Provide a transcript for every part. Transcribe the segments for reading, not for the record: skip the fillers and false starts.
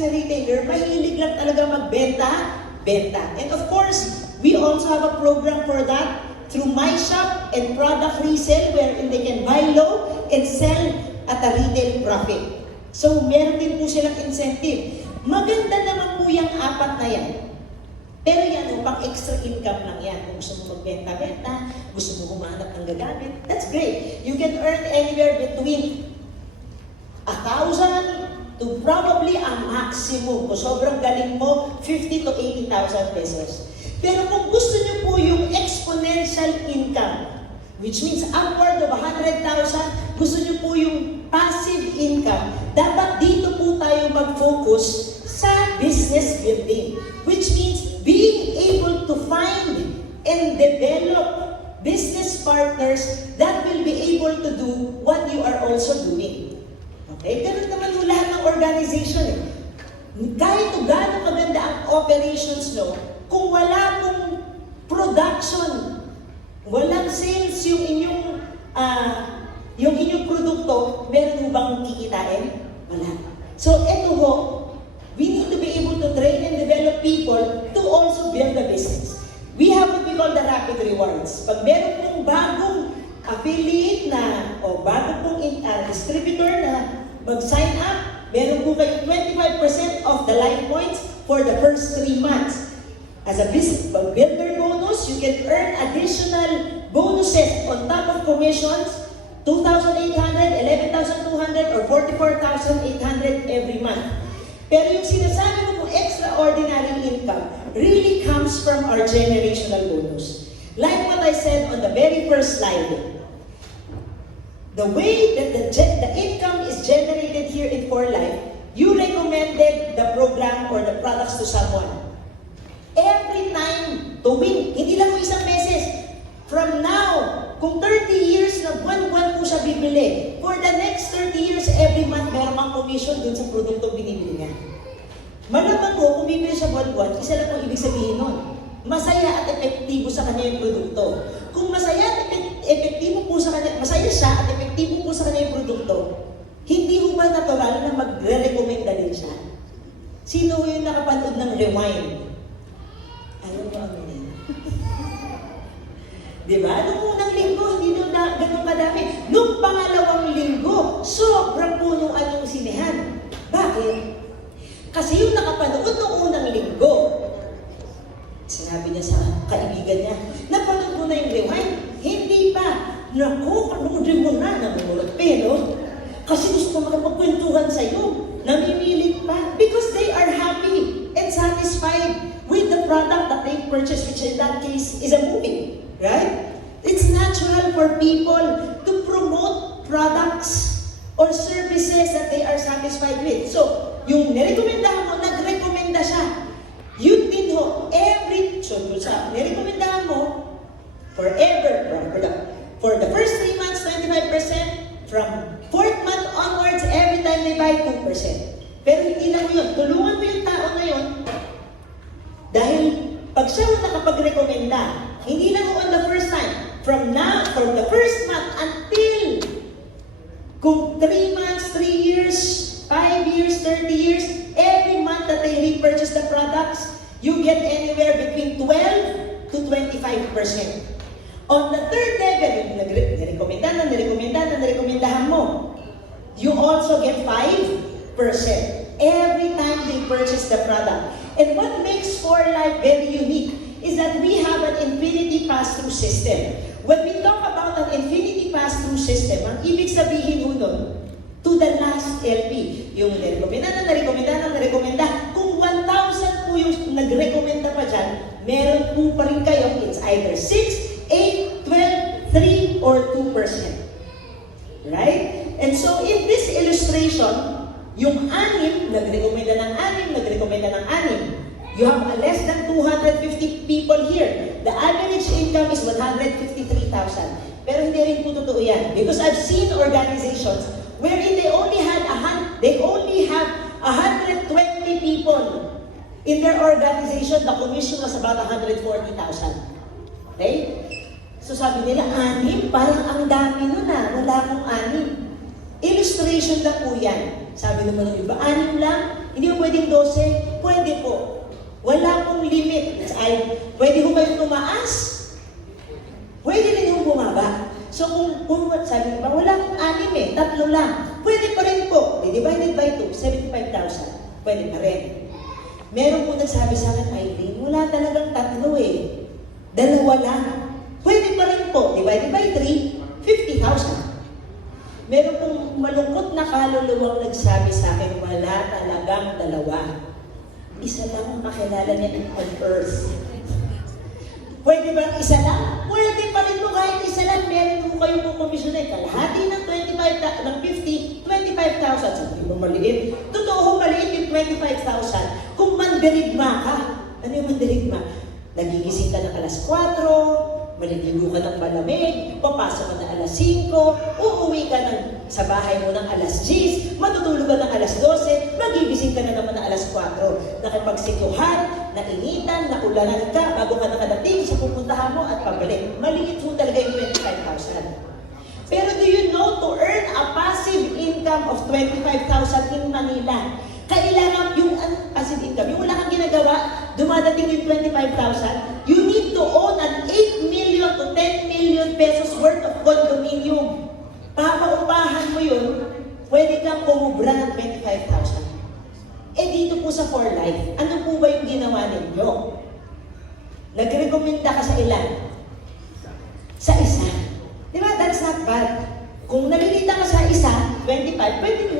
na retailer, mahilig lang talaga magbenta, benta. And of course, we also have a program for that through My Shop and product resale wherein they can buy low and sell at a retail profit. So, meron din po silang incentive. Maganda naman po yung apat na yan. Pero yan, pang extra income lang yan. Kung gusto mo magbenta-benta, gusto mo humanap ng gagamit, that's great. You can earn anywhere between 1,000 to probably ang maximum. Kung sobrang galing mo, 50 to 80,000 pesos. Pero kung gusto niyo po yung exponential income, which means upward of 100,000, gusto niyo po yung passive income, dapat dito po tayo mag-focus sa business building. Which means being able to find and develop business partners that will be able to do what you are also doing. Okay? Ganun naman yung lahat ng organization eh. Kahit gaano kaganda ang operations no, kung wala pong production, walang sales yung inyong produkto, meron mo bang kikitain? Wala. So, eto ho, we need to be able to train and develop people to also build the business. We have what we call the rapid rewards. Pag meron pong bagong affiliate na, o bagong pong distributor na mag-sign up, meron po kayo 25% of the life points for the first 3 months. As a business builder bonus, you can earn additional bonuses on top of commissions, 2,800, 11,200, or 44,800 every month. Pero yung sinasabi mo kung extraordinary income really comes from our generational bonus. Like what I said on the very first slide, the way that the income is generated here in 4Life, you recommended the program or the products to someone. Every time to win, hindi lang mo isang beses. From now, kung 30 years na buwan-buwan po siya bibili, for the next 30 years, every month, meron kang commission dun sa produktong binibili niya. Malamang mo, kung bibili siya buwan-buwan, isa lang po ibig sabihin nun. Masaya at epektibo sa kanya yung produkto. Kung masaya at epektibo po sa kanya, masaya siya at epektibo po sa kanya yung produkto, hindi mo ba natural na magre-recommenda din siya? Sino yung nakapanood ng Rewind? Alam mo ano yan? Diba? Nung unang linggo, hindi na ganun kadami. Nung pangalawang linggo, sobrang puno yung sinehan. Bakit? Kasi yung nakapanood nung unang linggo, sinabi niya sa kaibigan niya, napanood mo na yung Rewind? Hindi pa. Naku, panoodin mo na, namumulot pero. Kasi gusto ko makapagkwentuhan sa'yo. Namimilit pa. Because they are happy and satisfied with the product that they purchased, which in that case is a movie. Right? It's natural for people to promote products or services that they are satisfied with. So, yung nirekomendahan mo, nagrekomenda siya. Yun din ho, nirekomendahan mo, forever, for the first 3 months, 25%, from 4th month onwards, every time they buy, 2%. Pero hindi lang yun. Tulungan mo yung tao na yun, dahil pag siya nakapag-rekomenda, hindi lang on the first time, from the first month until kung 3 months, 3 years, 5 years, 30 years, every month that they repurchase the products, you get anywhere between 12 to 25%. On the third level, yung nirekomendahan mo, you also get 5% every time they purchase the product. And what makes 4Life very unique is that we have an infinity pass-through system. When we talk about an infinity pass-through system, ang ibig sabihin mo nun, to the last LP, yung narekomenda, kung 1,000 po yung nagrekomenda pa dyan, meron po pa rin kayo, it's either 6, 8, 12, 3, or 2%. Right? And so in this illustration, yung 6, nagrekomenda ng 6, you have less than 250 people here. The average income is 153,000. Pero hindi rin po totoo yan. Because I've seen organizations wherein they only have 120 people in their organization. The commission was about 140,000. Okay? So sabi nila, 6, parang ang dami nun wala akong 6. Illustration na po yan. Sabi naman ng iba, 6 lang, Hindi mo pwedeng 12? Pwede po. Wala pong limit. Pwede ho kayong tumaas. Pwede rin yung bumaba. So kung sabi ba, wala akong 6 eh, 3 lang. Pwede pa rin po. Divided by 2, 75,000. Pwede pa rin. Meron po nagsabi sa akin, Eileen, wala talagang 3 eh. 2 lang. Pwede pa rin po. Divided by 3, 50,000. Meron pong malungkot na kaluluwang nagsabi sa akin, wala talagang 2. Isa lang ang makilala niya on earth. Pwede ba isa lang? Pwede pa rin po kahit isa lang. Meron po kayong kukomisyon na kalahati ng 50, 25,000. Sabi mo maliit. Totoo maliit yung 25,000. Kung mandirigma ka, ano yung mandirigma? Nagigising ka ng alas 4, maliligo ka ng malamig, papasok ka ng alas 5, uuwi ka sa bahay mo ng alas 10, matutulog ka ng alas 12, magigising ka na naman ng alas 4. Nakipagsikuhan, nainitan, naulanan ka, bago ka nakadating sa pupuntahan mo at pabalik. Maliit mo talaga yung 25,000. Pero do you know, to earn a passive income of 25,000 in Manila, kailangan yung passive income, yung wala kang ginagawa, dumadating yung 25,000, you need to own an 8 million to 10 million pesos worth of condominium. Papaupahan mo yun, pwede kang kumubra ng 25,000. Eh dito po sa For Life, ano po ba yung ginawa ninyo? Nagrekomenda ka sa ilan? Sa isa. Di ba? That's not bad. Kung nalilita ka sa isa, 25, pwede mo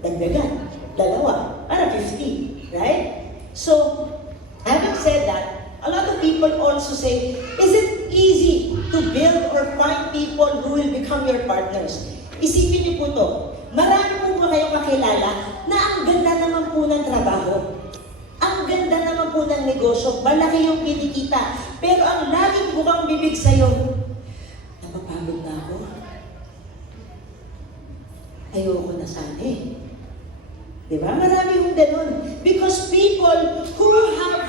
dagdagan. 2, para 50. Right? So, having said that, a lot of people also say, is it easy to build or find people who will become your partners? Isipin niyo po to. Marami po ba kayong makilala na ang ganda naman po ng trabaho? Ang ganda naman po ng negosyo, malaki yung kinikita. Pero ang laging bukang bibig sa'yo, napapagod na ako. Ayoko na sana eh. Diba? Marami yung ganun. Because people who have,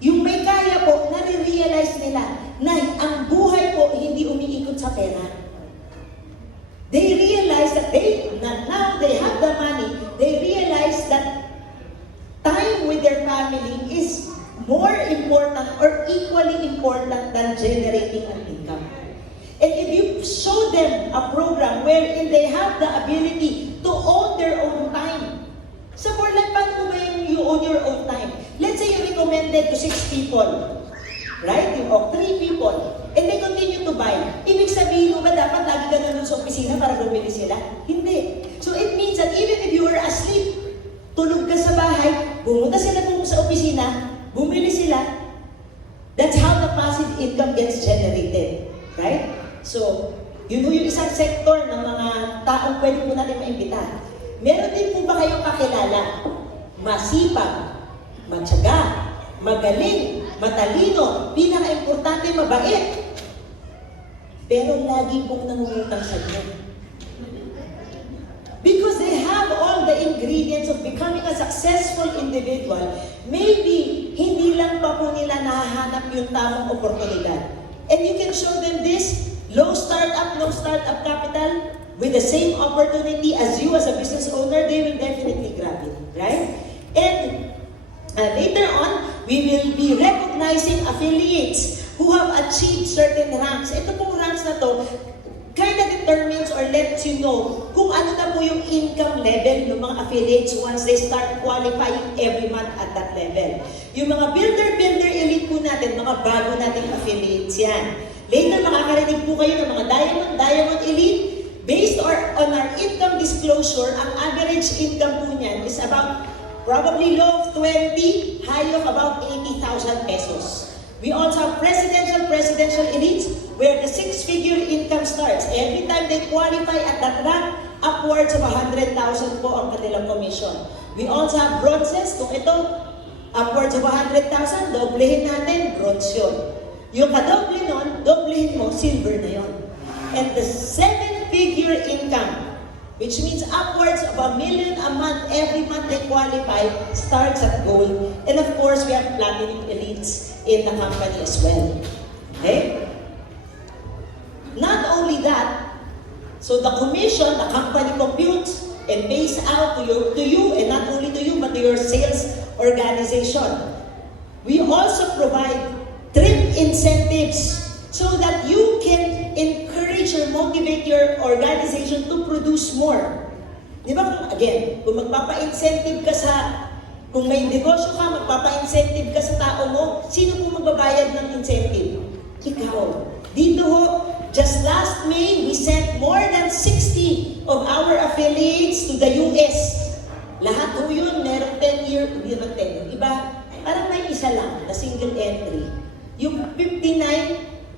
yung may kaya po, nare-realize nila na ang buhay po hindi umiikot sa pera. They realize that now they have the money, they realize that time with their family is more important or equally important than generating an income. And if you show them a program wherein they have the ability to own their own time, sa For Life, paano mo ba yung you own your own time? Let's say you recommended to 6 people, right? O 3 people, and they continue to buy. Ibig sabihin mo ba dapat lagi ka nandun sa opisina para bumili sila? Hindi. So it means that even if you were asleep, tulog ka sa bahay, bumunta sila dun sa opisina, bumili sila, that's how the passive income gets generated. Right? So, yun yung isang sector ng mga taong pwede po natin maimbita. Meron din po ba kayong kakilala? Masipag, matyaga, magaling, matalino, pinaka-importante, mabait. Pero lagi pong nangungutang sa inyo. Because they have all the ingredients of becoming a successful individual, maybe hindi lang pa po nila nahahanap yung tamang oportunidad. And you can show them this, low startup, no startup capital, with the same opportunity as you as a business owner, they will definitely grab it, right? And later on, we will be recognizing affiliates who have achieved certain ranks. Ito pong ranks na to, kind of determines or lets you know kung ano na po yung income level ng mga affiliates once they start qualifying every month at that level. Yung mga builder elite po natin, mga bago nating affiliates yan. Later, makakarinig po kayo ng mga diamond elite. Based on our income disclosure, ang average income po niyan is about probably low of 20, high of about 80,000 pesos. We also have presidential elites where the 6-figure income starts. Every time they qualify at that rank, upwards of 100,000 po ang kanilang commission. We also have bronzes. Kung ito, upwards of 100,000, doblehin natin, bronze yun. Yung kadoble nun, doblehin mo, silver na yun. And the 7-figure income, which means upwards of $1 million a month, every month they qualify, starts at gold. And of course, we have platinum elites in the company as well. Okay? Not only that, so the commission, the company computes and pays out to you, and not only to you, but to your sales organization. We also provide trip incentives so that you can encourage or motivate your organization to produce more. Di ba? Kung magpapa-incentive ka kung may negosyo ka, magpapa-incentive ka sa tao mo, sino po magbabayad ng incentive? Ikaw. Dito ho, just last May, we sent more than 60 of our affiliates to the US. Lahat ho yun, merong 10-year, hindi naman 10, yung iba, parang may isa lang na single entry. Yung 59,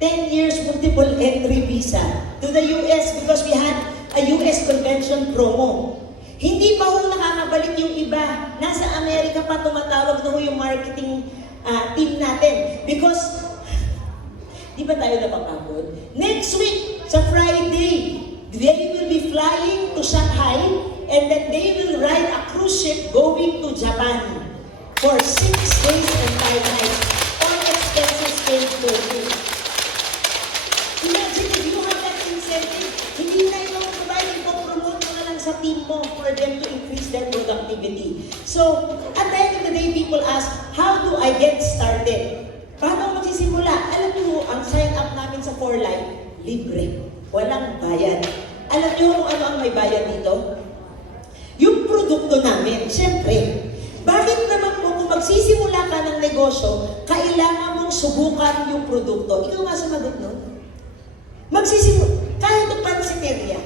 10 years multiple entry visa to the US because we had a US convention promo. Hindi pa ho nakakabalik yung iba. Nasa Amerika pa tumatawag na ho yung marketing team natin. Because, di ba tayo napapagod? Next week, sa Friday, they will be flying to Shanghai and then they will ride a cruise ship going to Japan for 6 days and 5 nights. All expenses paid for. Imagine if you have that incentive, hindi na ikaw provide, ipopromote mo na lang sa team mo for them to increase their productivity. So, at the end of the day, people ask, how do I get started? Paano magsisimula? Alam niyo, ang sign up namin sa 4Life, libre. Walang bayad. Alam niyo kung ano ang may bayad dito? Yung produkto namin, siyempre. Bakit naman po kung magsisimula ka ng negosyo, kailangan mong subukan yung produkto? Ikaw nga sumagot, no? Kaya itong pansiteria.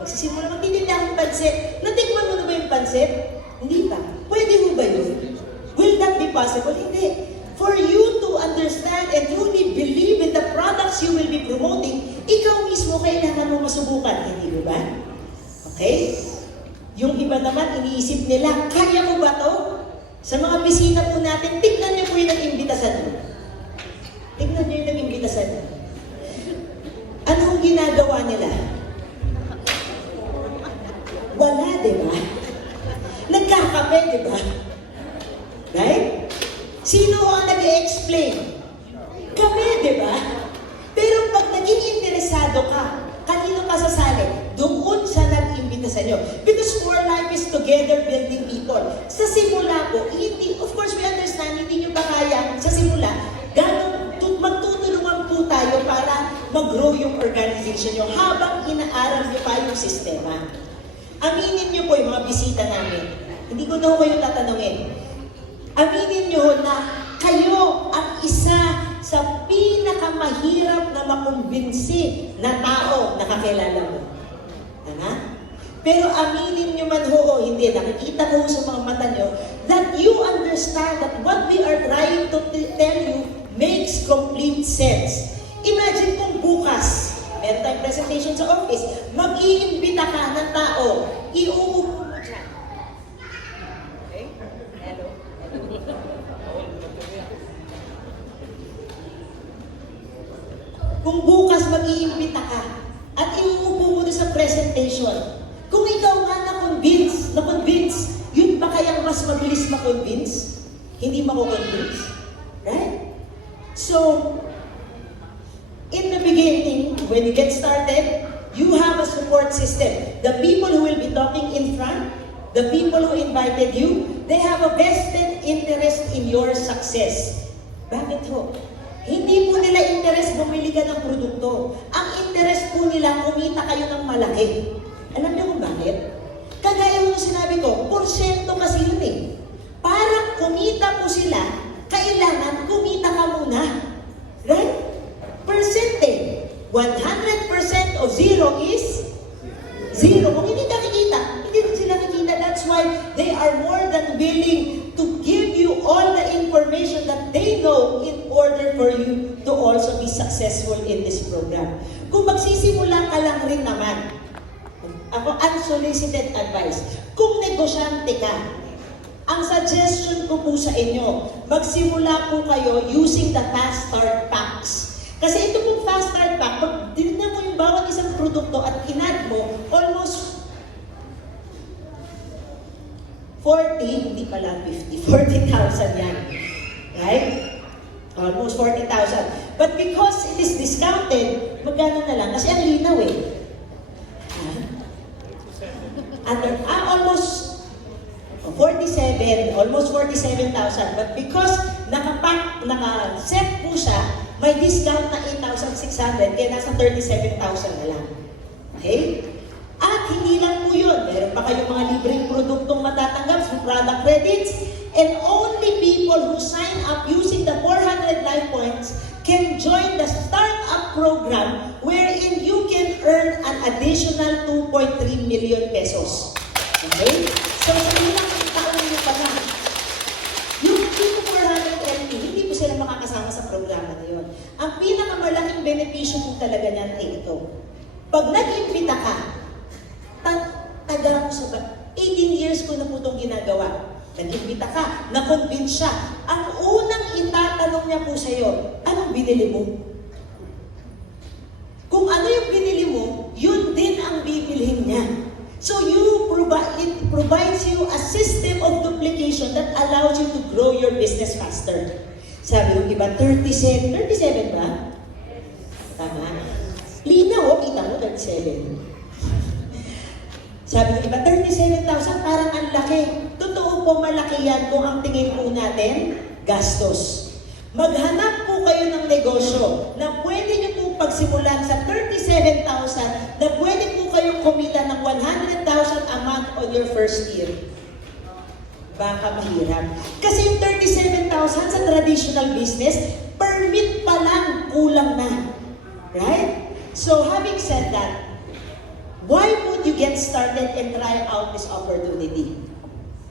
Magsisimula, magtitinda akong pansit. Natikman mo na ba yung pansit? Hindi pa. Pwede mo ba yun? Will that be possible? Hindi. For you to understand and truly believe in the products you will be promoting, ikaw mismo kailangan mo masubukan. Hindi ba? Okay? Yung iba naman, iniisip nila, kaya mo ba to? Sa mga bisita po natin, tignan niyo po yung nag-imbitasan niyo. Tignan niyo yung nag-imbitasan niyo. Anong ginagawa nila? Wala, di ba? Nagkakape, di ba? Right? Sino ang nag-i-explain? Kami, di ba? Pero pag naging interesado ka, kanino ka sasali? Doon sa nag-imbita sa inyo. Because 4Life is together building people. Sa simula po, hindi, of course we understand, hindi nyo ba kaya sa simula, magtutulungan po tayo para mag-grow yung organization nyo habang inaaral nyo pa yung sistema. Aminin nyo po yung mga bisita namin. Hindi ko na kayo tatanungin. Aminin nyo na kayo ang isa sa pinakamahirap na makumbinsi na tao na kakilala mo. Tama? Pero aminin nyo man ho, hindi, nakikita ko sa mga mata nyo, that you understand that what we are trying to tell you makes complete sense. Imagine kung bukas, meron tayong presentation sa office, mag-iimbita ka ng tao, iuupo mo dyan. Okay? Hello? Kung bukas mag-iimbita ka, at iuupo mo doon sa presentation, kung ikaw nga na-convince, yun ba kayang mas mabilis ma-convince? Hindi mako-convince. Right? So, in the beginning, when you get started, you have a support system. The people who will be talking in front, the people who invited you, they have a vested interest in your success. Bakit ho? Hindi po nila interest bumili ka ng produkto. Ang interest po nila, kumita kayo ng malaki. Alam niyo kung bakit? Kagaya mo sinabi ko, porsyento kasi yun eh. Para kumita po sila, kailangan kumita ka muna. Right? Percentage. 100% of zero is zero. Kung hindi ka kikita, hindi rin sila kikita. That's why they are more than willing to give you all the information that they know in order for you to also be successful in this program. Kung magsisimula ka lang rin naman, ako unsolicited advice, kung negosyante ka, ang suggestion ko po sa inyo, magsimula po kayo using the Fast Start Packs. Kasi ito pong Fast Start Pack, pag tinignan mo yung bawat isang produkto at inad mo, almost 40, hindi pala 50, 40,000 yan. Right? Almost 40,000. But because it is discounted, magkano na lang? Kasi ang linaw eh. Almost, 47, almost 47,000. But because naka-set po siya, may discount na 8,600, kaya nasa 37,000 na lang. Okay? At hindi lang po yun. Meron pa kayong mga libreng produktong matatanggap sa product credits. And only people who sign up using the 400 life points can join the startup program wherein you can earn an additional 2.3 million pesos. Okay? So, sa ilang taon nyo pa na, yung 400 LP, hindi po sila makakasama sa programa na yun. Ang pinakamalaking benepisyo po talaga niyan ay ito. Pag nag-impita ka, taga mo sa 18 years ko na po itong ginagawa. Nag-impita ka, na-convince siya. Ang unang itatanong niya po sa'yo, anong binili mo? Kung ano yung binili mo, yun din ang bibilhin niya. So it provides you a system of duplication that allows you to grow your business faster. Sabi ng iba, 37 ba? Tama. Linaw, kita mo, 37. Sabi ng iba, 37,000, parang ang laki. Totoo po, malaki yan kung ang tingin po natin, gastos. Maghanap po kayo ng negosyo na pwede nyo po pagsimulan sa 37,000 na pwede po kayong kumita ng 100,000 a month on your first year. Baka mahirap. Kasi yung 37,000 sa traditional business, permit pa lang, kulang na. Right? So having said that, why would you get started and try out this opportunity?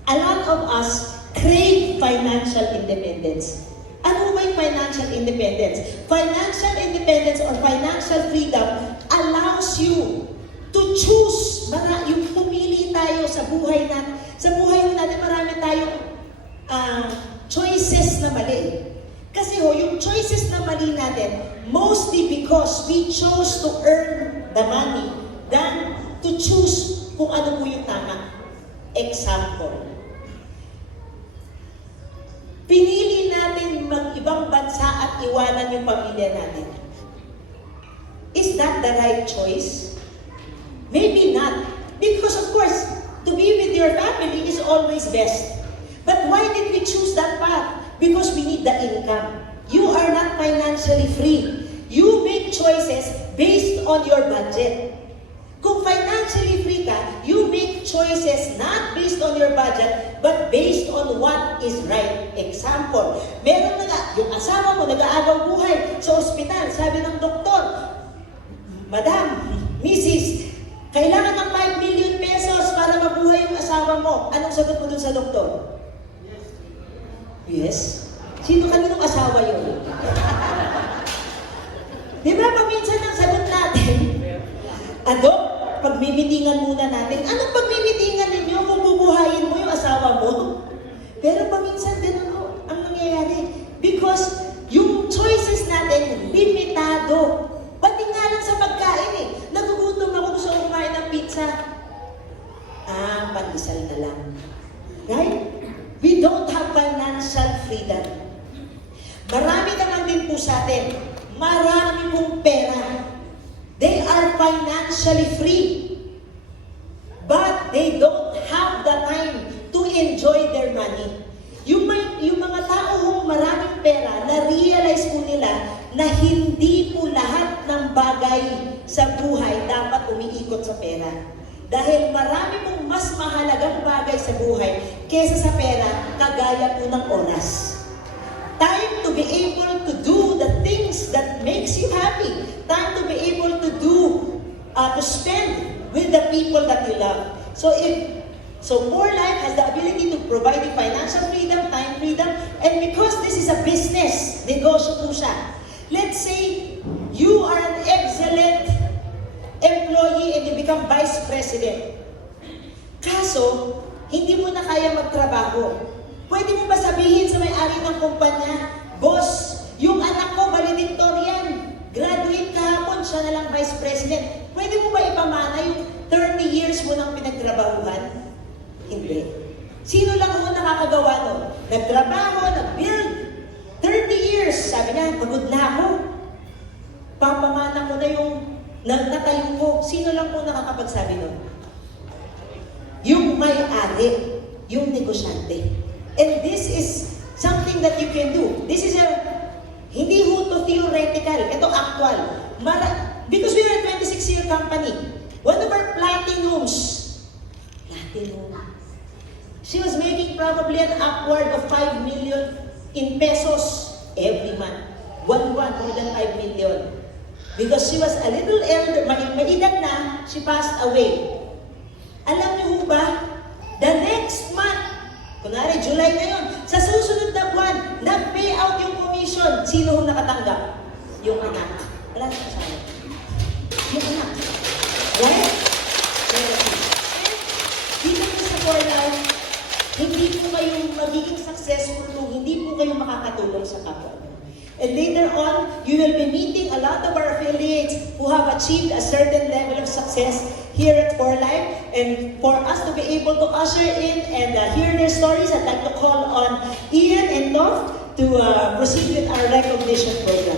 A lot of us crave financial independence. Ano ba yung financial independence? Financial independence or financial freedom allows you to choose. Yung pumili tayo sa buhay natin. Sa buhay natin, marami tayong choices na mali. Kasi yung choices na mali natin, mostly because we chose to earn the money than to choose kung ano po yung tama. Example. Pinili natin mag-ibang bansa at iwanan yung pamilya natin. Is that the right choice? Maybe not. Because of course, to be with your family is always best. But why did we choose that path? Because we need the income. You are not financially free. You make choices based on your budget. Kung financially free ka, you make choices not based on your budget, but based on what is right. Example, yung asawa mo nag-aagaw buhay sa ospital, sabi ng doktor, Madam, Mrs., kailangan ng 5 million pesos para mabuhay yung asawa mo. Anong sagot mo dun sa doktor? Yes? Sino kaninong asawa yun? Di ba, paminsan ang sagot natin, Adok, pagmimitingan muna natin. Anong pagmimitingan ninyo kung bubuhayin mo yung asawa mo? Pero paminsan ganun ang nangyayari. Because yung choices natin, limitado. Pati nga lang sa pagkain eh. Nagugutom ako, gusto ko kumain ng pizza. Pandesal na lang. Right? We don't have financial freedom. Marami naman din po sa atin. Marami pong pera. They are financially free. But they don't have the time to enjoy their money. Yung mga tao hong maraming pera, na-realize po nila na hindi po lahat ng bagay sa buhay dapat umiikot sa pera. Dahil marami pong mas mahalagang bagay sa buhay kesa sa pera, kagaya po ng oras. Time to be able to do the things that makes you happy. Time to be able to to spend with the people that you love. So More Life has the ability to provide you financial freedom, time freedom, and because this is a business, negosyo po siya. Let's say you are an excellent employee and you become vice president. Kaso, hindi mo na kaya magtrabaho. Pwede mo ba sabihin sa may-ari ng kumpanya, Boss, yung anak ko valedictorian, graduate kahapon, siya na lang vice president. Pwede mo ba ipamana yung 30 years mo nang pinagtrabahuhan? Hindi. Sino lang mo nakakagawa nun? Nagtrabaho, nag-build. 30 years, sabi niya, pagod na ako. Papamana ko na yung natayo ko. Sino lang po nakakapagsabi nun? Yung may-ari. yung negosyante. And this is something that you can do. This is hindi ho to theoretical, ito actual. Because we are a 26-year company. One of our platinum, she was making probably an upward of 5 million in pesos every month. One more than 5 million. Because she was a little elder, may edad na, she passed away. Alam niyo ho ba, the next month, kunwari July na yun, sa susunod na buwan, nag-pay out yung commission. Sino ho nakatanggap? Yung anak. Wala na kasama. Yung anak. Right? Dito po sa Core Life, hindi po kayo magiging successful kung hindi po kayo makakatulong sa kapwa. And later on, you will be meeting a lot of our affiliates who have achieved a certain level of success here at Core Life. And for us to be able to usher in and hear their stories, I'd like to call on Ian and Nov to proceed with our recognition program.